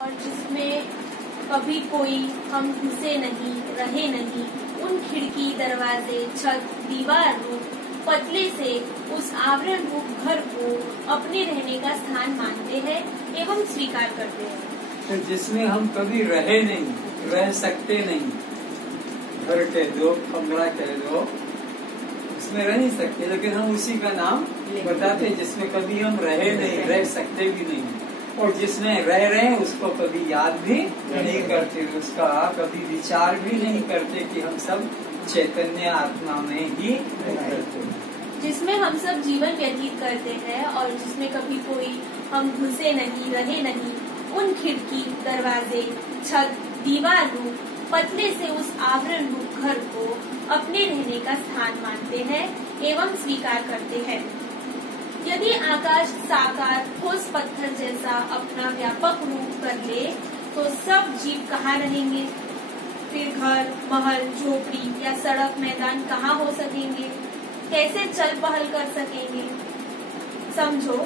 और जिसमें कभी कोई हम घुसे नहीं, रहे नहीं, उन खिड़की, दरवाजे, छत, दीवार रूप पतले से उस आवरण रूप घर को अपने रहने का स्थान मानते हैं एवं स्वीकार करते हैं। तो जिसमें हम कभी रहे नहीं, रह सकते नहीं, घर कह दो, कमरा कह दो, उसमें रह नहीं सकते, लेकिन हम उसी का नाम बताते हैं जिसमें कभी हम रहे नहीं, रह सकते भी नहीं, और जिसमें रह रहे हैं उसको कभी याद भी नहीं करते, उसका कभी विचार भी नहीं करते कि हम सब चैतन्य आत्मा में ही रहते हैं। जिसमें हम सब जीवन व्यतीत करते हैं और जिसमें कभी कोई हम घुसे नहीं, रहे नहीं, उन खिड़की, दरवाजे, छत, दीवार रूप पतले से उस आवरण रूप घर को अपने रहने का स्थान मानते हैं एवं स्वीकार करते हैं। यदि आकाश साकार ठोस पत्थर जैसा अपना व्यापक रूप कर ले तो सब जीव कहाँ रहेंगे? फिर घर, महल, झोपड़ी या सड़क, मैदान कहाँ हो सकेंगे? कैसे चल पहल कर सकेंगे? समझो,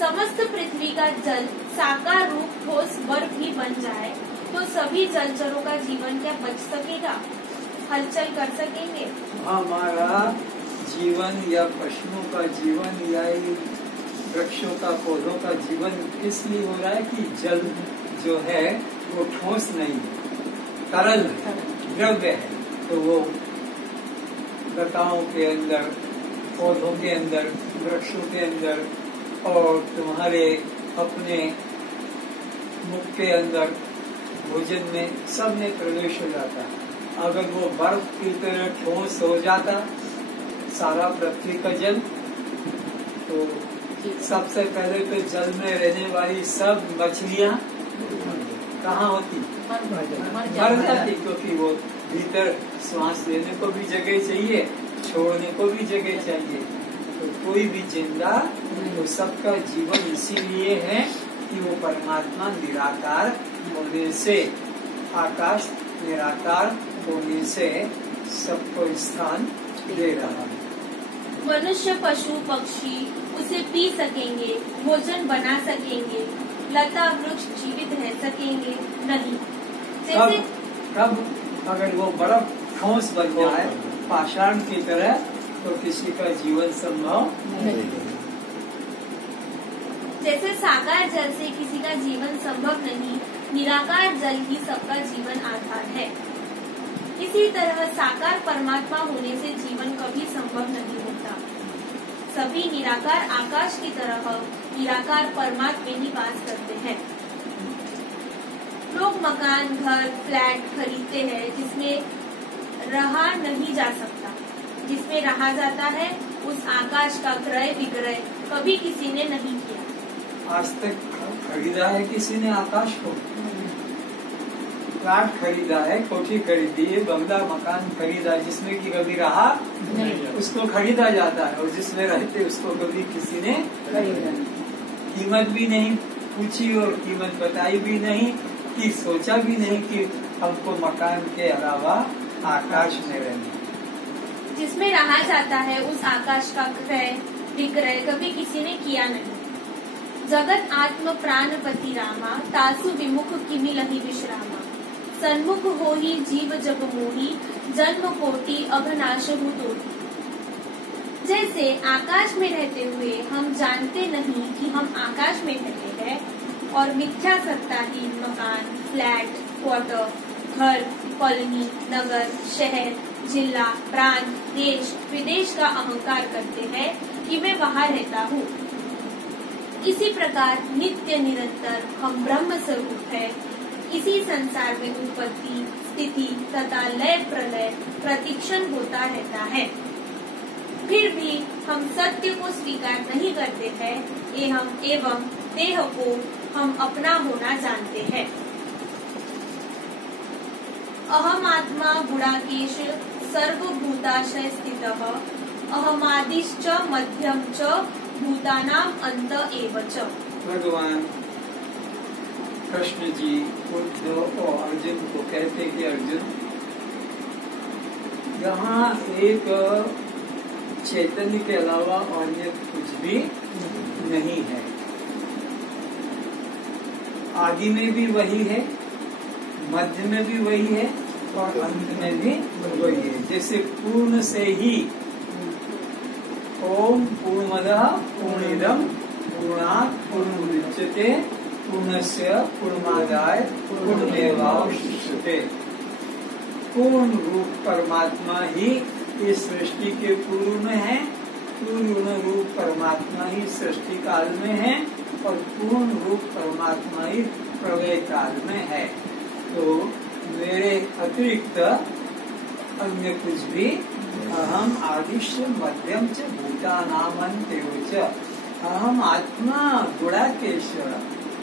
समस्त पृथ्वी का जल साकार रूप ठोस बर्फ भी बन जाए तो सभी जलचरों का जीवन क्या बच सकेगा? हलचल कर सकेंगे? हमारा जीवन या पशुओं का जीवन या वृक्षों का, पौधों का जीवन इसलिए हो रहा है कि जल जो है वो ठोस नहीं, तरल द्रव्य है, तो वो लताओं के अंदर, पौधों के अंदर, वृक्षों के अंदर और तुम्हारे अपने मुख के अंदर, भोजन में, सब में प्रवेश हो जाता है। अगर वो बर्फ की तरह ठोस हो जाता सारा पृथ्वी का जल, तो सबसे पहले तो जल में रहने वाली सब मछलियाँ कहाँ होती? मर जाती, क्योंकि वो भीतर श्वास लेने को भी जगह चाहिए, छोड़ने को भी जगह चाहिए। तो कोई भी जिंदा, तो सबका जीवन इसीलिए है कि वो परमात्मा निराकार होने से, आकाश निराकार होने से सबको स्थान दे रहा है। मनुष्य, पशु, पक्षी उसे पी सकेंगे, भोजन बना सकेंगे, लता वृक्ष जीवित रह सकेंगे नहीं। जैसे कब अगर वो बर्फ ठोस बन जाए पाषाण की तरह, तो किसी का जीवन संभव नहीं। जैसे साकार जल से किसी का जीवन संभव नहीं, निराकार जल ही सबका जीवन आधार है। इसी तरह साकार परमात्मा होने से जीवन कभी संभव नहीं होता। सभी निराकार आकाश की तरह निराकार परमात्मा में ही वास करते हैं। लोग मकान, घर, फ्लैट खरीदते हैं जिसमें रहा नहीं जा सकता। जिसमें रहा जाता है उस आकाश का क्रय विक्रय कभी किसी ने नहीं किया। आज तक खरीदा है किसी ने आकाश को? प्लाट खरीदा है, कोठी खरीदी है, बंगला मकान खरीदा, जिसमें कि कभी रहा नहीं, उसको खरीदा जाता है, और जिसमें रहते उसको कभी किसी ने खरीदा नहीं, कीमत भी नहीं पूछी और कीमत बताई भी नहीं, कि सोचा भी नहीं कि हमको मकान के अलावा आकाश में रहना। जिसमें रहा जाता है उस आकाश का क्रय विक्रय कभी किसी ने किया नहीं। जगत आत्म प्राणपति रामा, तासु विमुख किमि लहि विश्रामा। सन्मुख हो ही जीव जब मोही, जन्म कोटि अघनाश हु तोहि। जैसे आकाश में रहते हुए हम जानते नहीं कि हम आकाश में रहते हैं, और मिथ्या सत्ताहीन मकान, फ्लैट, क्वार्टर, घर, कॉलोनी, नगर, शहर, जिला, प्रांत, देश, विदेश का अहंकार करते हैं कि मैं वहाँ रहता हूँ। इसी प्रकार नित्य निरंतर हम ब्रह्म स्वरूप है। इसी संसार में उत्पत्ति, स्थिति तथा लय प्रलय प्रतिक्षण होता रहता है। फिर भी हम सत्य को स्वीकार नहीं करते हैं एवं देह को हम अपना होना जानते हैं। अहम आत्मा गुणाकेश सर्वभूताशय स्थितः, अहमादिश्च मध्यम च भूतानाम अंत एव च। भगवान कृष्ण जी उद्धव और अर्जुन को कहते कि अर्जुन, यहाँ एक चैतन्य के अलावा और कुछ भी नहीं है। आदि में भी वही है, मध्य में भी वही है और अंत में भी वही है। जैसे पूर्ण से ही ओम पूर्णमदः पूर्णमिदं पूर्णात् पूर्णमुदच्यते पूर्णस्य पूर्णमादाय पूर्णमेवावशिष्यते। पूर्ण रूप परमात्मा ही इस सृष्टि के पूर्व में है, पूर्ण रूप परमात्मा ही सृष्टि काल में है और पूर्ण रूप परमात्मा ही प्रलय काल में है। तो मेरे अतिरिक्त अन्य कुछ भी अहम आदिश्य मध्यम च भूतानामन्त्येव च अहम आत्मा गुणाकेश्वर।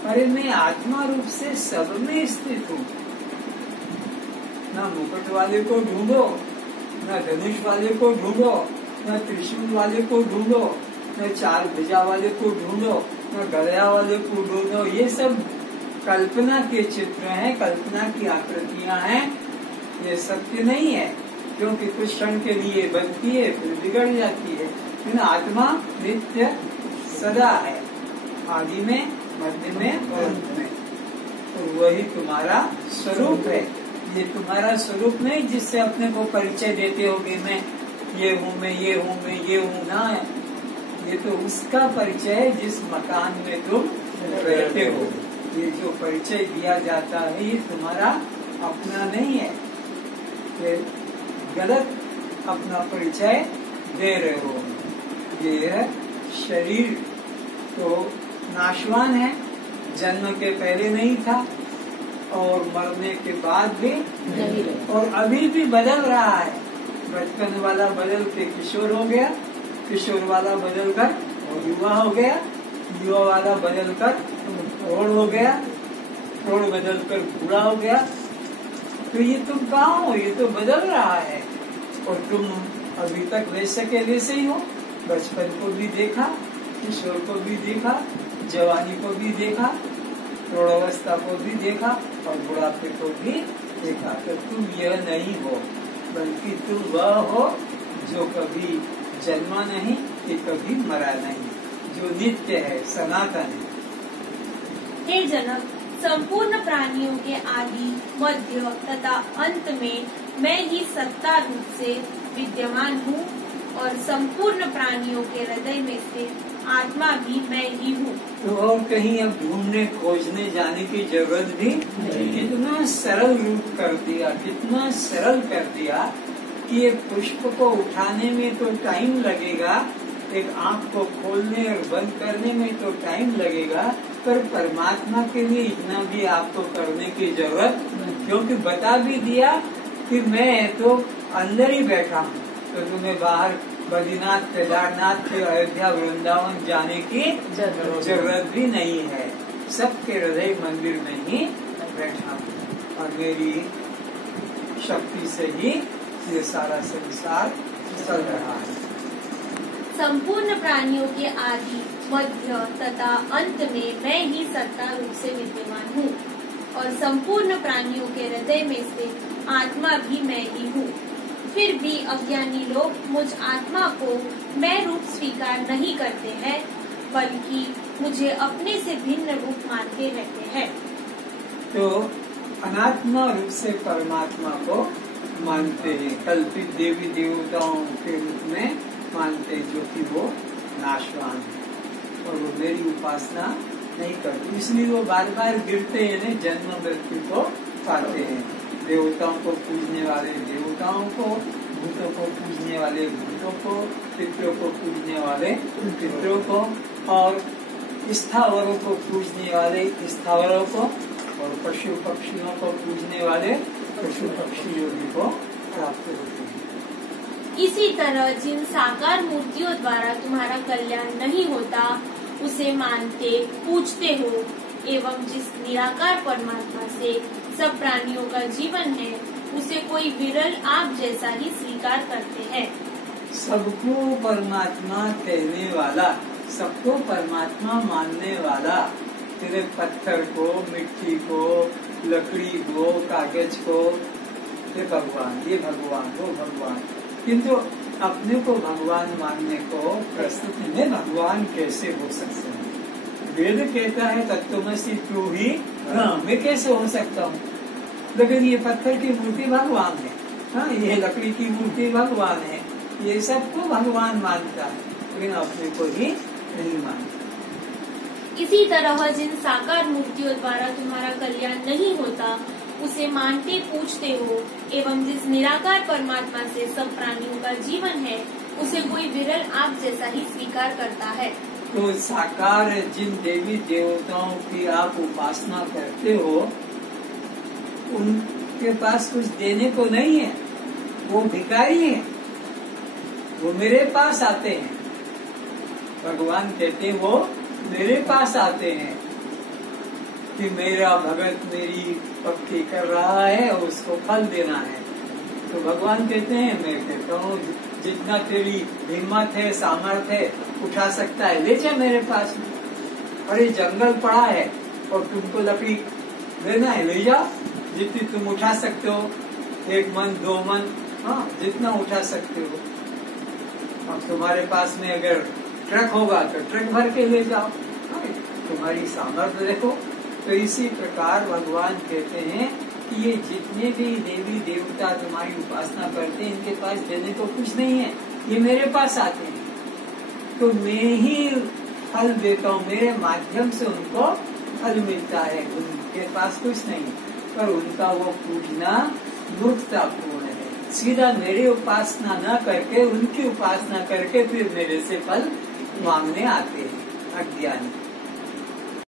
अरे मैं आत्मा रूप से सब में स्थित हूँ। न मुकुट वाले को ढूंढो, न धनुष वाले को ढूंढो, न त्रिशूल वाले को ढूंढो, न चार भुजा वाले को ढूंढो, न गदया वाले को ढूंढो। ये सब कल्पना के चित्र हैं, कल्पना की आकृतियां हैं। ये सत्य नहीं है, क्योंकि कुछ क्षण के लिए बनती है फिर बिगड़ जाती है। लेकिन आत्मा नित्य सदा है, आदि में, मध्य में और अंत में। तो वही तुम्हारा स्वरूप है। ये तुम्हारा स्वरूप नहीं जिससे अपने को परिचय देते होगे, मैं ये हूँ, मैं ये हूँ, मैं ये हूँ ना। ये तो उसका परिचय है जिस मकान में तुम रहते हो। ये जो परिचय दिया जाता है ये तुम्हारा अपना नहीं है, ये गलत अपना परिचय दे रहे हो। ये है शरीर तो नाशवान है, जन्म के पहले नहीं था और मरने के बाद भी नहीं, और अभी भी बदल रहा है। बचपन वाला बदल के किशोर हो गया, किशोर वाला बदल कर युवा हो गया, युवा वाला बदल कर प्रौढ़ हो गया, प्रौढ़ बदल कर बूढ़ा हो गया। तो ये तुम कहाँ हो? ये तो बदल रहा है और तुम अभी तक वैसे के वैसे ही हो। बचपन को भी देखा, किशोर को भी देखा, जवानी को भी देखा, प्रौढ़ावस्था को भी देखा और बुढ़ापे को भी देखा। तो तुम यह नहीं हो, बल्कि तुम वह हो जो कभी जन्मा नहीं, कि कभी मरा नहीं, जो नित्य है, सनातन है। हे जनक, संपूर्ण प्राणियों के आदि, मध्य तथा अंत में मैं ही सत्ता रूप से विद्यमान हूँ और संपूर्ण प्राणियों के हृदय में स्थित आत्मा भी मैं ही हूँ। तो और कहीं अब ढूंढने खोजने जाने की जरूरत भी नहीं। कितना सरल रूप कर दिया, कितना सरल कर दिया कि ये पुष्प को उठाने में तो टाइम लगेगा, एक आंख को खोलने और बंद करने में तो टाइम लगेगा, पर परमात्मा के लिए इतना भी आपको करने की जरूरत, क्योंकि बता भी दिया कि मैं तो अंदर ही बैठा हूँ। तो तुम्हें बाहर बद्रीनाथ, केदारनाथ, अयोध्या, वृंदावन जाने की जरूरत भी नहीं है। सबके हृदय मंदिर में ही बैठा हूँ और मेरी शक्ति से ही ये सारा संसार चल रहा है। संपूर्ण प्राणियों के आदि, मध्य तथा अंत में मैं ही सत्ता रूप से विद्यमान हूँ और संपूर्ण प्राणियों के हृदय में स्थित आत्मा भी मैं ही हूँ। फिर भी अज्ञानी लोग मुझ आत्मा को मैं रूप स्वीकार नहीं करते हैं, बल्कि मुझे अपने से भिन्न रूप मानते रहते हैं। तो अनात्मा रूप से परमात्मा को मानते हैं, कल्पित देवी देवताओं के रूप में मानते, जो कि वो नाशवान है और वो मेरी उपासना नहीं करते। इसलिए वो बार बार गिरते हैं, जन्म मृत्यु को पाते हैं। देवताओं को पूजने वाले देवताओं को, भूतों को पूजने वाले भूतों को, पितरों को पूजने वाले पितरों को और स्थावरों को पूजने वाले स्थावरों को और पशु पक्षियों को पूजने वाले पशु पक्षी योगी को प्राप्त होते हैं। इसी तरह जिन साकार मूर्तियों द्वारा तुम्हारा कल्याण नहीं होता उसे मानते पूजते हो, एवं जिस निराकार परमात्मा से सब प्राणियों का जीवन है उसे कोई विरल आप जैसा ही स्वीकार करते हैं। सबको परमात्मा कहने वाला, सबको परमात्मा मानने वाला, तेरे पत्थर को, मिट्टी को, लकड़ी को, कागज को, ये भगवान, ये भगवान, वो भगवान, किंतु अपने को भगवान मानने को प्रस्तुत में भगवान कैसे हो सकते हैं? वेद कहता है तत्त्वमसि तू ही हाँ, मैं कैसे हो सकता हूँ? लेकिन ये पत्थर की मूर्ति भगवान है, हाँ, ये लकड़ी की मूर्ति भगवान है, ये सबको भगवान मानता है, लेकिन अपने को ही नहीं मानता। इसी तरह जिन साकार मूर्तियों द्वारा तुम्हारा कल्याण नहीं होता, उसे मानते पूजते हो, एवं जिस निराकार परमात्मा से सब प्राणियों का जीवन है, उसे कोई विरल आप जैसा ही स्वीकार करता है। तो साकार जिन देवी देवताओं की आप उपासना करते हो, उनके पास कुछ देने को नहीं है, वो भिखारी है, वो मेरे पास आते हैं। भगवान कहते हैं वो मेरे पास आते हैं कि मेरा भगत मेरी भक्ति कर रहा है, उसको फल देना है। तो भगवान कहते हैं, मैं कहता हूँ जितना तेरी हिम्मत है, सामर्थ्य है, उठा सकता है, ले जा मेरे पास में। अरे जंगल पड़ा है और तुमको लकड़ी लेना है, ले जाओ, जितनी तुम उठा सकते हो, 1 मन 2 मन, हाँ, जितना उठा सकते हो। अब तुम्हारे पास में अगर ट्रक होगा तो ट्रक भर के ले जाओ, हाँ, तुम्हारी सामर्थ्य देखो। तो इसी प्रकार भगवान कहते हैं कि ये जितने भी देवी देवता तुम्हारी उपासना करते हैं, इनके पास देने को कुछ नहीं है, ये मेरे पास आते हैं, तो मैं ही फल देता हूँ, मेरे माध्यम से उनको फल मिलता है, उनके पास कुछ नहीं। पर उनका वो पूजना मूर्खतापूर्ण है। सीधा मेरी उपासना न करके उनकी उपासना करके फिर मेरे से फल मांगने आते हैं अज्ञानी।